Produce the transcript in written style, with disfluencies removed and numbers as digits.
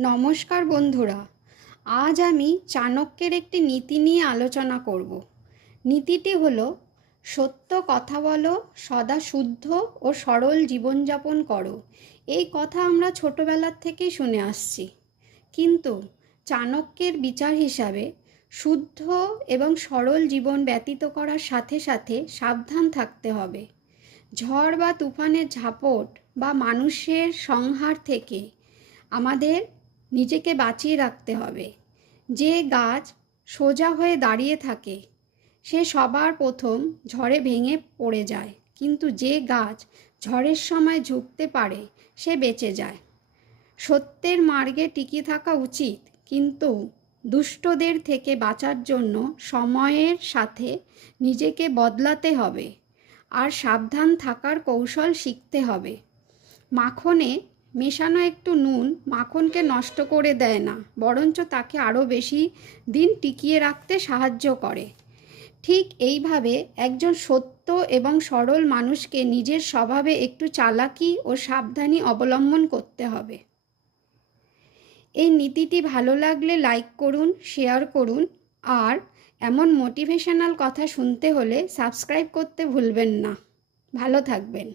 নমস্কার বন্ধুরা। আজ আমি চাণক্যের একটি নীতি নিয়ে আলোচনা করব। নীতিটি হলো, সত্য কথা বলো, সদা শুদ্ধ ও সরল জীবনযাপন করো। এই কথা আমরা ছোটবেলার থেকেই শুনে আসছি, কিন্তু চাণক্যের বিচার হিসাবে শুদ্ধ এবং সরল জীবন ব্যতীত করার সাথে সাথে সাবধান থাকতে হবে। ঝড় বা তুফানের ঝাপট বা মানুষের সংহার থেকে আমাদের নিজেকে বাঁচিয়ে রাখতে হবে। যে গাছ সোজা হয়ে দাঁড়িয়ে থাকে সে সবার প্রথম ঝড়ে ভেঙে পড়ে যায়, কিন্তু যে গাছ ঝড়ের সময় ঝুঁকতে পারে সে বেঁচে যায়। সত্যের মার্গে টিকে থাকা উচিত, কিন্তু দুষ্টদের থেকে বাঁচার জন্য সময়ের সাথে নিজেকে বদলাতে হবে আর সাবধান থাকার কৌশল শিখতে হবে। মাখনে মেশানো একটু নুন মাখনকে নষ্ট করে দেয় না, বরঞ্চ তাকে আরও বেশি দিন টিকিয়ে রাখতে সাহায্য করে। ঠিক এইভাবে একজন সত্য এবং সরল মানুষকে নিজের স্বভাবে একটু চালাকি ও সাবধানী অবলম্বন করতে হবে। এই নীতিটি ভালো লাগলে লাইক করুন, শেয়ার করুন, আর এমন মোটিভেশনাল কথা শুনতে হলে সাবস্ক্রাইব করতে ভুলবেন না। ভালো থাকবেন।